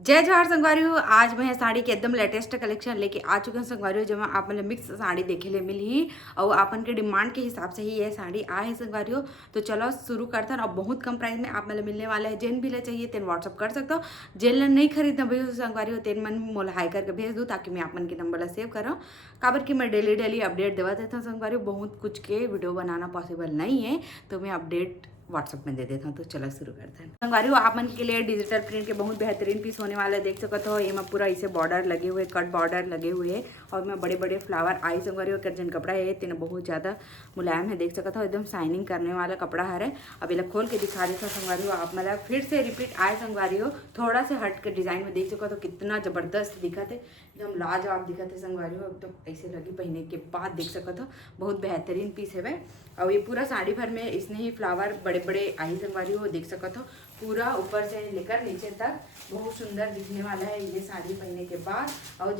जय जवाहर संगवारी। आज मैं साड़ी के एकदम लेटेस्ट कलेक्शन लेके आ चुके हैं संगवारी, जब आप मतलब मिक्स साड़ी देखे ले मिली और आपन के डिमांड के हिसाब से ही ये साड़ी आ है संगवारी। तो चलो शुरू करते हैं। और बहुत कम प्राइस में आप मतलब मिलने वाला है। जेन भी ले चाहिए तेन व्हाट्सअप कर सकते हो। जेन नहीं खरीदना भी संगवारी तेन मन मोला हाई करके भेज दूँ ताकि मैं आपन के नंबर सेव करूँ। काबर कि मैं डेली डेली अपडेट देवा देता हूँ संगवारी। बहुत कुछ के वीडियो बनाना पॉसिबल नहीं है तो मैं अपडेट व्हाट्सअप में दे देता हूँ। तो चलो शुरू करते हैं संगवारी। आप मन के लिए डिजिटल प्रिंट के बहुत बेहतरीन पीस होने वाला है। देख सकते हो ये में पूरा इसे बॉर्डर लगे हुए, कट बॉर्डर लगे हुए है और में बड़े बड़े फ्लावर आई संगवारी। कर्जन कपड़ा है तेना बहुत ज़्यादा मुलायम है। देख सकते हो एकदम शाइनिंग करने वाला कपड़ा है। अब इला खोल के दिखा देता संगवारी। आप मतलब फिर से रिपीट आए संगवारी हो, थोड़ा से हट के डिजाइन में देख सको तो कितना जबरदस्त दिखा थे, एकदम लाजवाब दिखा थे संगवारी हो। एकदम ऐसे लगी पहनने के बाद देख सकते हो बहुत बेहतरीन पीस है वह। और ये पूरा साड़ी भर में इसने ही फ्लावर बड़े बड़े आई संगवारी हो। देख सकते हो पूरा ऊपर से लेकर नीचे तक बहुत सुंदर दिखने वाला है ये साड़ी पहनने के बाद। और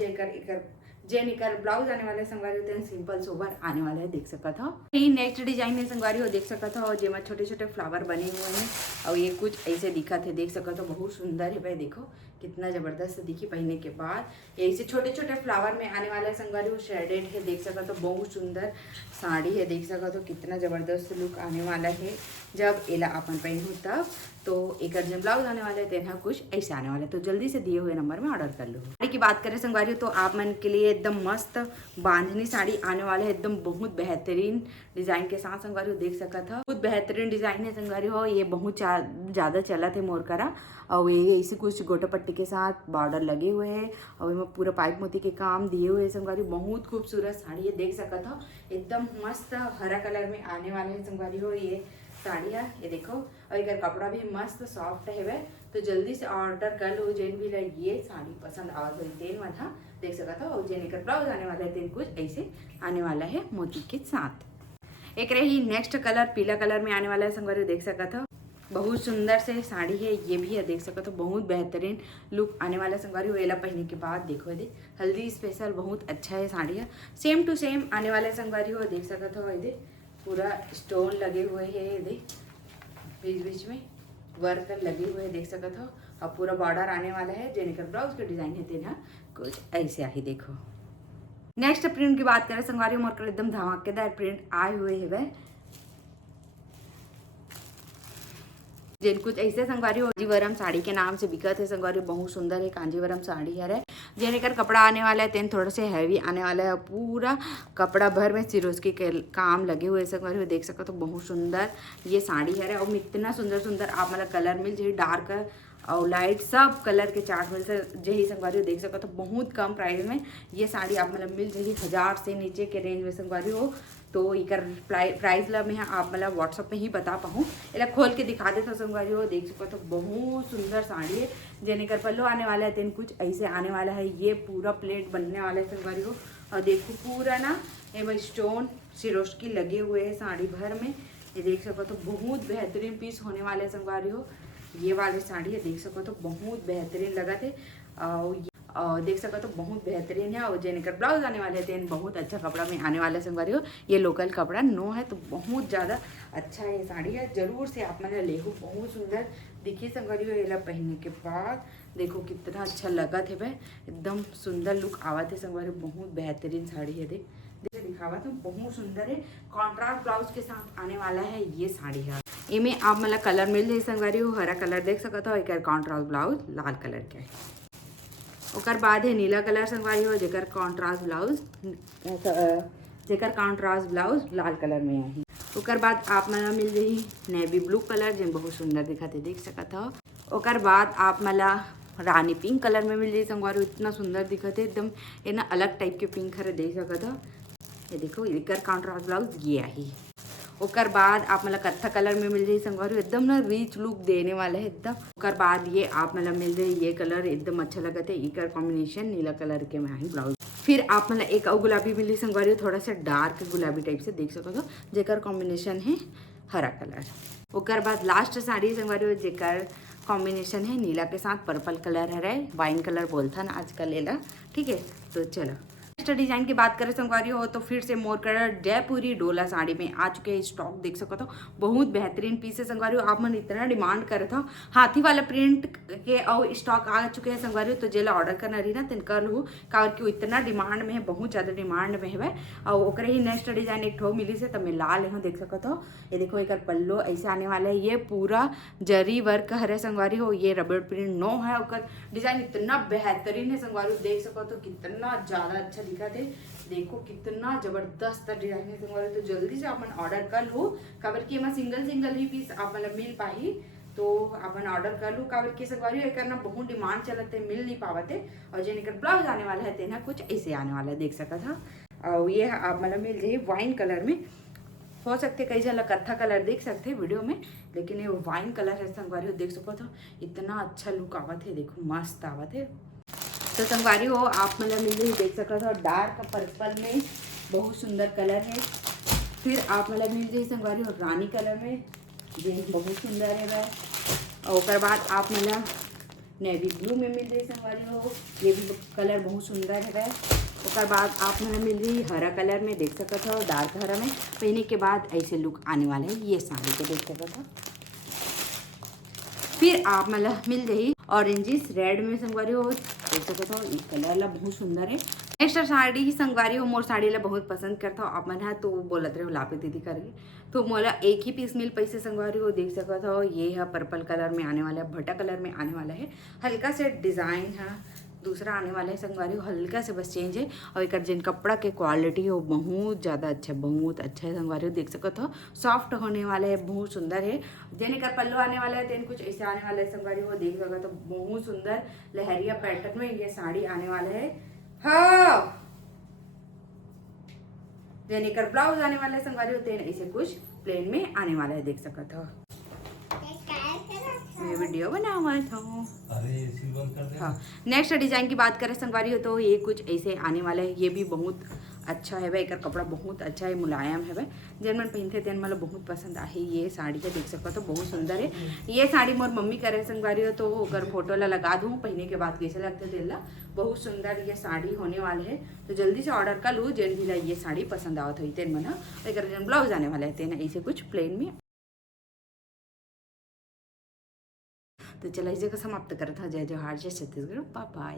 जे निकर ब्लाउज आने वाले संगवारी होते हैं सिंपल सोबर आने वाला है। देख सकता था ये नेक्स्ट डिजाइन में संगवारी हो। देख सकता था और जेमा छोटे छोटे फ्लावर बने हुए हैं और ये कुछ ऐसे दिखा थे। देख सकता था बहुत सुंदर है भाई। देखो कितना जबरदस्त दिखी पहनने के बाद। ऐसे छोटे छोटे फ्लावर में आने वाला है संगवारी वो शेडेड है। देख सकता तो बहुत सुंदर साड़ी है। देख सकता तो कितना जबरदस्त लुक आने वाला है जब एला अपन पहन हो तब। तो एक अर्जन ब्लाउज आने वाले थे ना कुछ ऐसे आने वाले। तो जल्दी से दिए हुए नंबर में ऑर्डर कर लो। साड़ी की बात करें संगवारी तो आप मन के लिए एकदम मस्त बांधनी साड़ी आने वाले है। एकदम बहुत बेहतरीन डिजाइन के साथ संगवारी देख सका था। बहुत बेहतरीन डिजाइन है संगवारी हो। ये बहुत ज़्यादा चला थे मोरकरा और ये ऐसे कुछ गोटा पट्टी के साथ बॉर्डर लगे हुए हैं और इसमें पूरा पाइप मोती के काम दिए हुए हैं संगवारी। बहुत खूबसूरत साड़ी है। देख सका था एकदम मस्त हरा कलर में आने वाले हैं संगवारी हो ये साड़ियाँ। ये देखो और इधर कपड़ा भी मस्त सॉफ्ट है वह। तो जल्दी से ऑर्डर कर लो। जेन भी ये साड़ी पसंद आवा तो तेन वाला देख सका था। और जेन एक ब्लाउज आने वाला है तेन कुछ ऐसे आने वाला है मोती के साथ। एक रही नेक्स्ट कलर पीला कलर में आने वाला है संगवारी देख सका था। बहुत सुंदर से साड़ी है ये भी है। देख सको तो बहुत बेहतरीन लुक आने वाला संगवारी वेला पहनने के बाद। देखो ये हल्दी स्पेशल बहुत अच्छा है साड़ी है। सेम टू सेम आने वाले संगवारी हो। देख सका था ये पूरा स्टोन लगे हुए हैं। ये बीच बीच में वर्क लगे हुए देख सका था। और पूरा बॉर्डर आने वाला है। जेनिकर ब्लाउज का डिजाइन है तेना कुछ ऐसे ही। देखो नेक्स्ट प्रिंट की बात करें संगवारी मोर एकदम धमाकेदार प्रिंट आए हुए है वह। जिन कुछ ऐसे संगवारी कांजीवरम साड़ी के नाम से बिकत है संगवारी। बहुत सुंदर है कांजीवरम साड़ी है। जेनेकर कपड़ा आने वाला है तेन थोड़ा से हैवी आने वाला है। पूरा कपड़ा भर में सिरोस्की के काम लगे हुए संगवारी देख सको तो बहुत सुंदर ये साड़ी है। और इतना सुंदर सुंदर आप मतलब कलर मिल जाए डार्क और लाइट सब कलर के चार्ट मिल जाए संगवारी देख सको तो बहुत कम प्राइस में ये साड़ी आप मतलब मिल जाएगी। 1000 से नीचे के रेंज में संगवारी हो। तो इकर प्राइस ला मैं आप मतलब व्हाट्सअप में ही बता पाऊँ। इला खोल के दिखा देता संगवारी हो। देख सको तो बहुत सुंदर साड़ी है। जेने कर पल्लो आने वाला है तेन कुछ ऐसे आने वाला है। ये पूरा प्लेट बनने वाला है संगवारी हो। और देखो पूरा ना ये स्टोन सिरोस्की लगे हुए हैं साड़ी भर में। ये देख सको तो बहुत बेहतरीन पीस होने वाले संगवारी हो। ये वाली साड़ी है देख सको तो बहुत बेहतरीन लगा थे। और देख सको तो बहुत बेहतरीन है। और जेनेकर ब्लाउज आने वाले थे बहुत अच्छा कपड़ा में आने वाला संगवारी हो। ये लोकल कपड़ा नो है तो बहुत ज़्यादा अच्छा है ये साड़ी है। जरूर से आप मैंने लेहू बहुत सुंदर दिखी संगवारी हो। ये पहनने के बाद देखो कितना अच्छा लगा थे भाई। एकदम सुंदर लुक आवा थे संगवारी। बहुत बेहतरीन साड़ी है। देख दिखावा तो बहुत सुंदर है। कॉन्ट्रास्ट ब्लाउज के साथ आने वाला है ये साड़ी है। इमें आप मतलब कलर मिल जाए संगवारी हो। हरा कलर देख सकता हो। एक कॉन्ट्रास्ट ब्लाउज लाल कलर के ओकर बाद है नीला कलर संगवारी हो जेकर कॉन्ट्रास्ट ब्लाउज लाल कलर में है। ओकर बाद आप मला मिल जाही नेवी ब्लू कलर जो बहुत सुंदर दिखते देख सकत हो। ओकर बाद आप मला रानी पिंक कलर में मिल जाही संगवारी। इतना सुंदर दिखते एकदम ये ना अलग टाइप के पिंक हरे देख सकत हो। ये देखो एकर कॉन्ट्रास्ट ब्लाउज ये आई। ओकर बाद आप मतलब कत्था कलर में मिल जाए संगवारी एकदम ना रिच लुक देने वाला है एकदम। ओकर बाद ये आप मतलब मिल जाए ये कलर एकदम अच्छा लगा थे। इकर कॉम्बिनेशन नीला कलर के में आई ब्लाउज। फिर आप मतलब एक और गुलाबी मिली संगवारी थोड़ा सा डार्क गुलाबी टाइप से देख सको तो जेकर कॉम्बिनेशन है हरा कलर। ओकर बाद लास्ट साड़ी संगवारी जेकर कॉम्बिनेशन है नीला के साथ पर्पल कलर है। वाइन कलर बोलता ना आजकल एला ठीक है। तो चलो नेक्स्ट डिजाइन की बात करें संगवारी हो तो फिर से मोर कलर जयपुरी डोला साड़ी में आ चुके हैं। स्टॉक देख सको तो बहुत बेहतरीन पीस है संगवारी हो। आप मन इतना डिमांड करे था हाथी वाला प्रिंट के और स्टॉक आ चुके हैं संगवारी हो। तो जेला ऑर्डर करना रही ना तेन कर लूँ काबर कि इतना डिमांड में है, बहुत ज़्यादा डिमांड में है। और ओकरे ही नेक्स्ट डिजाइन एक ठो मिली से तो मैं लाल यहाँ देख सकते हो। ये देखो एक पल्लो ऐसे आने वाला है। ये पूरा जरी वर्क हरे संगवारी हो। ये रबड़ प्रिंट नो है। और डिजाइन इतना बेहतरीन है संगवारी हो, देख सको तो कितना ज़्यादा अच्छा दिखा थे। देखो कितना जबरदस्त डिजाइन है संगवारी। तो जल्दी से अपन ऑर्डर कर लो काबर कि एमा सिंगल ही पीस आप मतलब मिल पाही। तो अपन ऑर्डर कर लूँ काबर की संगवारी एक करना बहुत डिमांड चलते मिल नहीं पावते। और जो निकल ब्लाउज आने वाला है तेना कुछ ऐसे आने वाला है देख सका था। और ये आप मतलब मिल जाए वाइन कलर में, हो सकते कई जगह कत्था कलर देख सकते हैं वीडियो में, लेकिन ये वाइन कलर है संगवारी हो। देख सको तो इतना अच्छा लुक आवत है, देखो मस्त आवत है। तो संगवारी हो आप मतलब मिल देख सकते हो डार्क पर्पल में बहुत सुंदर कलर है। फिर आप मतलब मिल जाइए संगवारी हो रानी कलर में, ये बहुत सुंदर है वह। और बाद आप मतलब नेवी ब्लू में मिल जाइए संगवारी हो, ये भी कलर बहुत सुंदर है वह। उसके बाद आप मतलब मिल रही हरा कलर में देख सकते हो, डार्क हरा में पहनने के बाद ऐसे लुक आने वाले हैं ये साड़ी के देख सकते हो। फिर आप मतलब मिल जाइए ऑरेंजिस रेड में संगवारी हो देख सकते हो। इस कलर ला बहुत सुंदर है। नेक्स्ट साड़ी ही संगवारी हो मोर साड़ी ला बहुत पसंद करता हूँ आप मन है तो बोलत रहे हो लापे दीदी करके। तो मोला एक ही पीस मिल पैसे संगवारी हो देख सकते हो। ये है पर्पल कलर में आने वाला है, भटा कलर में आने वाला है। हल्का से डिज़ाइन है दूसरा आने वाला है संगवारी हो, हल्का से बस चेंज है। और एक जिन कपड़ा के क्वालिटी हो बहुत ज़्यादा अच्छा, बहुत अच्छा है संगवारी हो देख सकते हो। सॉफ्ट होने वाला है, बहुत सुंदर है। जिन का पल्लू आने वाला है तेन कुछ ऐसे आने वाला है संगवारी हो देख सकते हो। बहुत सुंदर लहरिया पैटर्न में ये साड़ी आने वाला है। हाँ जेनेकर ब्लाउज आने वाला है संगवारी हो तेन ऐसे कुछ प्लेन में आने वाला है देख सकते हो। मैं वीडियो बना हुआ था। हाँ नेक्स्ट डिजाइन की बात करें संगवारी हो तो ये कुछ ऐसे आने वाला है। ये भी बहुत अच्छा है भाई, एक कपड़ा बहुत अच्छा है, मुलायम है भाई। जन मन पहनते तेन मतलब बहुत पसंद आहे ये साड़ी के देख सकते तो बहुत सुंदर है। ये साड़ी मोर मम्मी करे संगवारी हो तो अगर फोटो ला लगा दूँ पहनने के बाद कैसे लगते दिल ला। बहुत सुंदर ये साड़ी होने वाले है। तो जल्दी से ऑर्डर कर लूँ जन भी ला ये साड़ी पसंद आवत हुई तेन मन एक ब्लाउज आने वाला है तेना ऐसे कुछ प्लेन में। तो चला इसे को समाप्त करता। जय जवाहर, जय छत्तीसगढ़, बाय बाय।